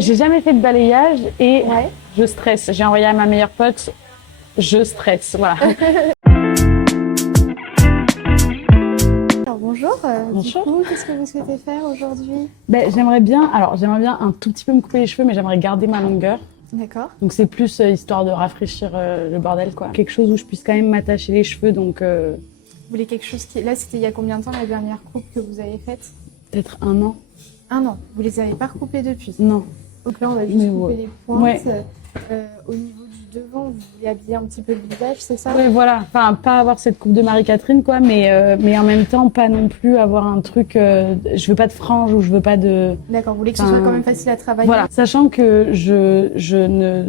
j'ai jamais fait de balayage et Ouais. je stresse. J'ai envoyé à ma meilleure pote, je stresse, voilà. Alors bonjour, Bonjour. du coup, qu'est-ce que vous souhaitez faire aujourd'hui? J'aimerais bien un tout petit peu me couper les cheveux, mais j'aimerais garder ma longueur. D'accord. Donc c'est plus histoire de rafraîchir le bordel, quoi. Quelque chose où je puisse quand même m'attacher les cheveux, donc Vous voulez quelque chose qui... Là, c'était il y a combien de temps la dernière coupe que vous avez faite? peut-être 1 an. 1 an. Vous les avez pas recoupées depuis? Non. Donc là, on va juste Mais couper ouais. les pointes. Ouais. Au niveau du devant, vous voulez habiller un petit peu le visage, c'est ça? Ouais, voilà. Enfin, pas avoir cette coupe de Marie-Catherine, quoi, mais en même temps, pas non plus avoir un truc. Je veux pas de franges ou je veux pas de. D'accord, vous voulez que ce soit quand même facile à travailler? Voilà. Sachant que je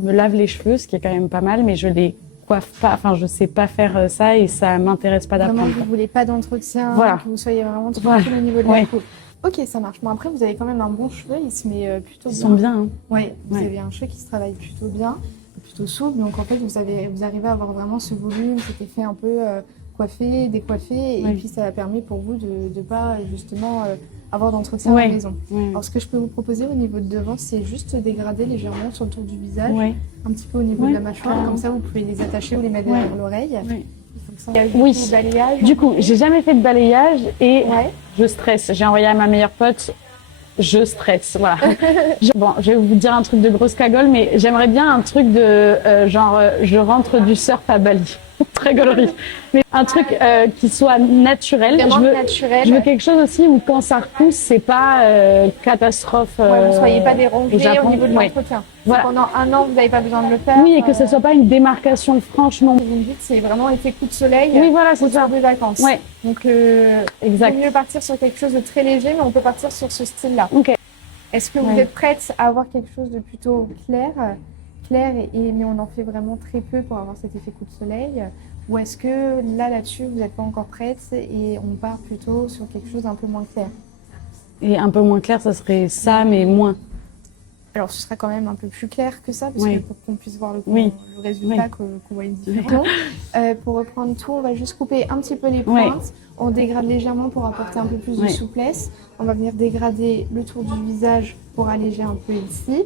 me lave les cheveux, ce qui est quand même pas mal, mais je les coiffe pas. Enfin, je sais pas faire ça et ça m'intéresse pas Vraiment, d'apprendre. vous voulez pas d'entretien, Voilà. que vous soyez vraiment tranquille Voilà. au niveau de Ouais. la coupe. Ok, ça marche. Bon, après, vous avez quand même un bon cheveu, il se met plutôt Ils bien. sont bien. Hein. Ouais, vous Ouais. avez un cheveu qui se travaille plutôt bien, plutôt souple. Donc en fait, vous arrivez à avoir vraiment ce volume, cet effet un peu coiffé, décoiffé. Ouais. Et puis ça a permis pour vous de ne pas justement avoir d'entretien à Ouais. la maison. Ouais. Alors ce que je peux vous proposer au niveau de devant, c'est juste dégrader légèrement sur le tour du visage, Ouais. un petit peu au niveau Ouais, de la mâchoire. carrément. Comme ça, vous pouvez les attacher ou les mettre Ouais. derrière l'oreille. Ouais. Comme ça, il y a Oui. du balayage. Du coup, j'ai jamais fait de balayage et Ouais. je stresse. J'ai envoyé à ma meilleure pote, je stresse, voilà. Bon, je vais vous dire un truc de grosse cagole, mais j'aimerais bien un truc de je rentre du surf à Bali. Très gaulerie. Mais un truc qui soit naturel. Vraiment je veux, naturel. Je veux quelque chose aussi où quand ça repousse, c'est pas catastrophe. Ouais, vous ne soyez pas dérangé au Japon. au niveau de Ouais. l'entretien. Voilà. Pendant 1 an, vous n'avez pas besoin de le faire. Oui, et que ce soit pas une démarcation franche non. Vous me dites, c'est vraiment effet coup de soleil. Oui, voilà, c'est ça. Autour des vacances. Ouais, Donc, exact. il vaut mieux partir sur quelque chose de très léger, mais on peut partir sur ce style-là. Ok. Est-ce que vous Ouais. êtes prête à avoir quelque chose de plutôt clair, mais on en fait vraiment très peu pour avoir cet effet coup de soleil? Ou est-ce que là-dessus, vous n'êtes pas encore prête et on part plutôt sur quelque chose d'un peu moins clair? Et un peu moins clair, ça serait ça, mais moins. Alors, ce sera quand même un peu plus clair que ça, parce Oui. que pour qu'on puisse voir le Oui. résultat, Oui. qu'on voit une différence. Pour reprendre tout, on va juste couper un petit peu les Oui. pointes. On dégrade légèrement pour apporter un peu plus de Oui. souplesse. On va venir dégrader le tour du visage pour alléger un peu ici.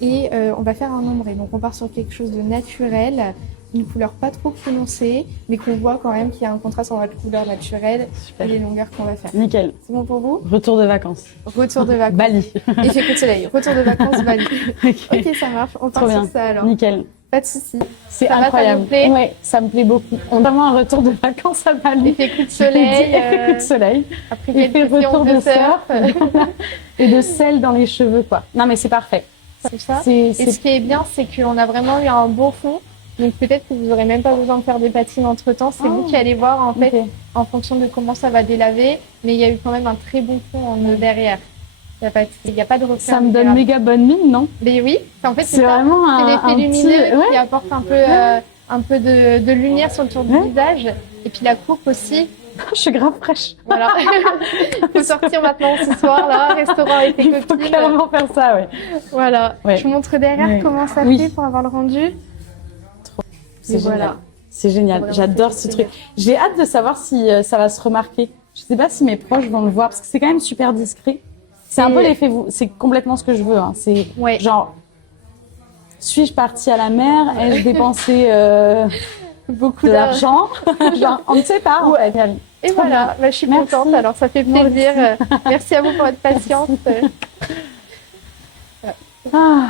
Et on va faire un ombré. Donc, on part sur quelque chose de naturel, une couleur pas trop prononcée, mais qu'on voit quand même qu'il y a un contraste entre la couleur naturelle Super. et les longueurs qu'on va faire. Nickel. C'est bon pour vous? Retour de vacances. Retour de vacances. Bali. Effet coup de soleil. Retour de vacances, Bali. Ok. Ok, ça marche. On part Trop sur bien. ça alors. Nickel. Pas de souci. C'est Ça va, ça incroyable. vous plaît? Ouais, ça me plaît beaucoup. On a vraiment un retour de vacances à Bali. Effet coup de soleil. Effet coup de soleil. Après Effet quelques retour séances de de surf. surf. Et de sel dans les cheveux, quoi. Non, mais c'est parfait. C'est ça. C'est, Et ce qui est bien, c'est qu'on a vraiment eu un beau fond. Donc peut-être que vous n'aurez même pas besoin de faire des patines entre-temps. C'est vous qui allez voir en fait, Ok. en fonction de comment ça va délaver. Mais il y a eu quand même un très bon fond en derrière. Il n'y a pas de reflet. Ça me donne méga bonne mine, non? Mais oui, en fait, C'est c'est ça. vraiment C'est un l'effet lumineux petit... qui Ouais. apporte un peu de lumière sur le tour du Ouais. visage. Et puis la coupe aussi. Je suis grave fraîche. Voilà. Il faut sortir maintenant ce soir, là, restaurant avec les Il faut copines. clairement faire ça, ouais. Voilà. Ouais. Je vous montre derrière Ouais. comment ça Oui. fait pour avoir le rendu. C'est Et génial. voilà. C'est génial. Vraiment, J'adore c'est ce truc. J'ai hâte de savoir si ça va se remarquer. Je sais pas si mes proches vont le voir parce que c'est quand même super discret. C'est un peu l'effet vous. C'est complètement ce que je veux. Hein. C'est Ouais. genre, suis-je partie à la mer? Ai-je dépensé Beaucoup de l'argent? Genre, on ne sait pas. en Ouais. fait. Et voilà, bah, je suis Merci. contente. Alors, ça fait Moi plaisir. Merci à vous pour votre patience. Ah.